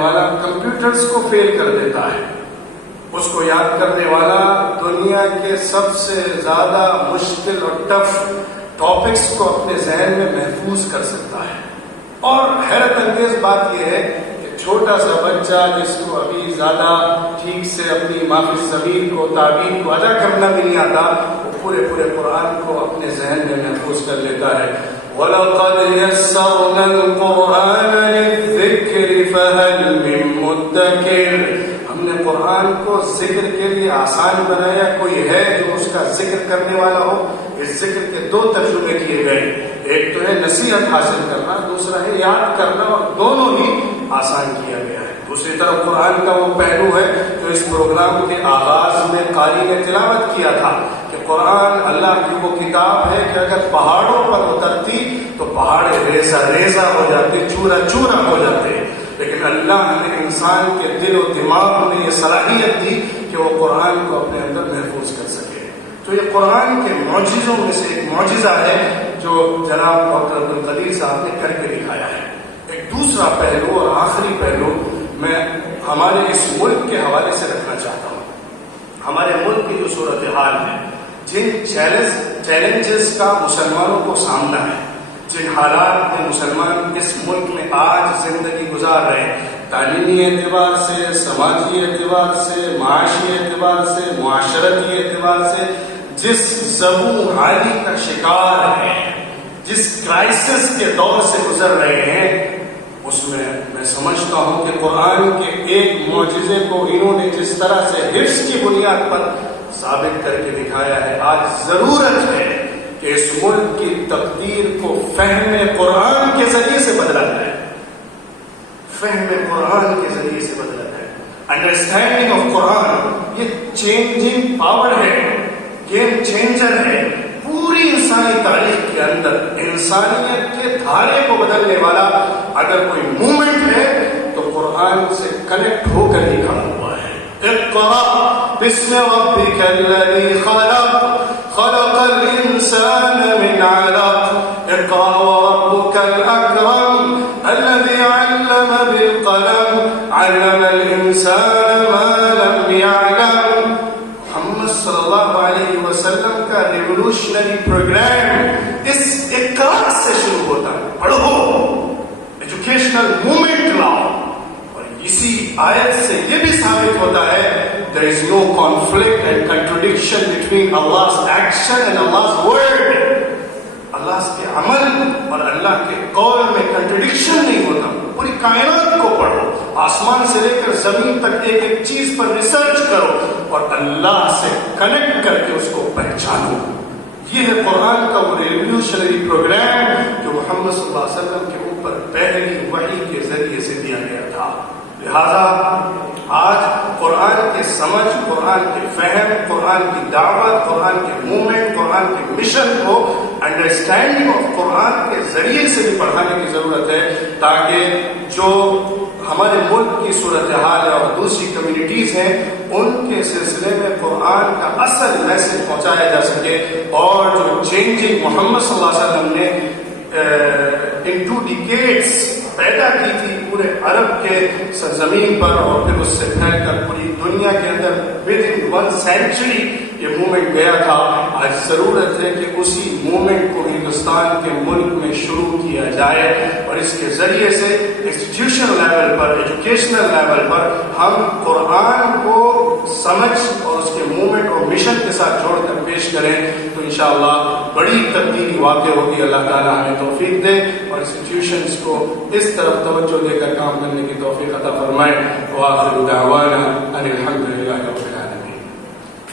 والا کمپیوٹرز کو فیل کر دیتا ہے، اس کو یاد کرنے والا دنیا کے سب سے زیادہ مشکل اور ٹف ٹاپکس کو اپنے ذہن میں محفوظ کر سکتا ہے۔ اور حیرت انگیز بات یہ ہے کہ چھوٹا سا بچہ جس کو ابھی زیادہ ٹھیک سے اپنی مافی الضمیر کو تعبیر کو ادا کرنا بھی نہیں آتا، وہ پورے قرآن کو اپنے ذہن میں محفوظ کر لیتا ہے۔ وَلَقَدْ يَسَّرْنَا الْقُرْآنَ لِلذِّكْرِ فَهَلْ مِن مُّدَّكِرٍ، ہم نے قرآن کو ذکر کے لیے آسان بنایا، کوئی ہے جو اس کا ذکر کرنے والا ہو؟ اس ذکر کے دو ترجمے کیے گئے، ایک تو ہے نصیحت حاصل کرنا، دوسرا ہے یاد کرنا، اور دونوں ہی آسان کیا گیا ہے۔ دوسری طرف قرآن کا وہ پہلو ہے جو اس پروگرام کے آغاز میں قاری نے تلاوت کیا تھا کہ قرآن اللہ کی وہ کتاب ہے کہ اگر پہاڑوں پر اترتی تو پہاڑ ریزہ ریزہ ہو جاتے، چورا چورا ہو جاتے، لیکن اللہ نے انسان کے دل و دماغ میں یہ صلاحیت دی کہ وہ قرآن کو اپنے اندر محفوظ کر سکے۔ تو یہ قرآن کے معجزوں میں سے ایک معجزہ ہے جو جناب ڈاکٹر عبدالقدیر صاحب نے کر کے دکھایا ہے۔ ایک دوسرا پہلو اور آخری پہلو میں ہمارے اس ملک کے حوالے سے رکھنا چاہتا ہوں۔ ہمارے ملک کی جو صورتحال ہے، جن چیلنجز کا مسلمانوں کو سامنا ہے، جن حالات میں مسلمان اس ملک میں آج زندگی گزار رہے ہیں، تعلیمی اعتبار سے، سماجی اعتبار سے، معاشی اعتبار سے، معاشرتی اعتبار سے جس زبوں حالی کا شکار ہے، جس کرائسس کے دور سے گزر رہے ہیں، اس میں سمجھتا ہوں کہ قرآن کے ایک معجزے کو انہوں نے جس طرح سے حفظ کی بنیاد پر ثابت کر کے دکھایا ہے، آج ضرورت ہے کہ اس ملک کی تقدیر کو فہم قرآن کے ذریعے سے بدلا جائے، فہم قرآن کے ذریعے سے بدلا جائے۔ انڈرسٹینڈنگ آف قرآن یہ چینجنگ پاور ہے، گیم چینجر ہے۔ پوری انسانی تاریخ کے اندر انسانیت کے دھارے کو بدلنے والا اگر کوئی مومنٹ ہے تو قرآن سے کنیکٹ ہو کر ہی کھڑا ہوا ہے۔ اقرأ بسم ربک الذی خلق، خلق الانسان من علق، اقرأ وربک الاکرم الذی علم بالقلم، علم الانسان ما لم یعلم۔ محمد صلی اللہ علیہ وسلم کا ریولوشنری پروگرام اس اقرا سے شروع ہوتا ہے، پڑھو، ایجوکیشنل موومنٹ لاؤ، اور اسی آیت سے یہ بھی ثابت ہوتا ہے there is no conflict and contradiction between Allah's action and Allah's word۔ اللہ کے عمل اور اللہ کے قول میں کنٹرڈکشن نہیں ہوتا۔ پوری کائنات کو پڑھو، آسمان سے لے کر زمین تک ایک ایک چیز پر ریسرچ کرو اور اللہ سے کنیکٹ کر کے اس کو پہچانو۔ یہ ہے قرآن کا وہ ریولوشنری پروگرام جو محمد صلی اللہ علیہ وسلم کے اوپر پہلی وحی کے ذریعے سے دیا گیا تھا۔ لہذا آج قرآن کے سمجھ، قرآن کے فہم، قرآن کی دعوت، قرآن کے موومنٹ، قرآن کے مشن کو انڈرسٹینڈنگ آف قرآن کے ذریعے سے بھی پڑھانے کی ضرورت ہے، تاکہ جو ہمارے ملک کی صورتحال ہے اور دوسری کمیونٹیز ہیں ان کے سلسلے میں قرآن کا اصل میسج پہنچایا جا سکے، اور جو چینجنگ محمد صلی اللہ علیہ وسلم نے ان 2 decades پیدا کی تھی پورے عرب کے سرزمین پر اور پھر اس سے پھیل کر پوری دنیا کے اندر within 1 century یہ موومنٹ گیا تھا، آج ضرورت ہے کہ اسی موومنٹ کو ہندوستان کے ملک میں شروع کیا جائے، اور اس کے ذریعے سے انسٹیٹیوشنل لیول پر، ایجوکیشنل لیول پر ہم قرآن کو سمجھ اور اس کے موومنٹ اور مشن کے ساتھ جوڑ کر پیش کریں تو انشاءاللہ بڑی تبدیلی واقع ہوگی۔ اللہ تعالیٰ ہمیں توفیق دے اور انسٹیٹیوشنز کو اس طرف توجہ دے کر کام کرنے کی توفیق عطا فرمائے۔ وآخر دعوانا ان الحمد للہ رب العالمین۔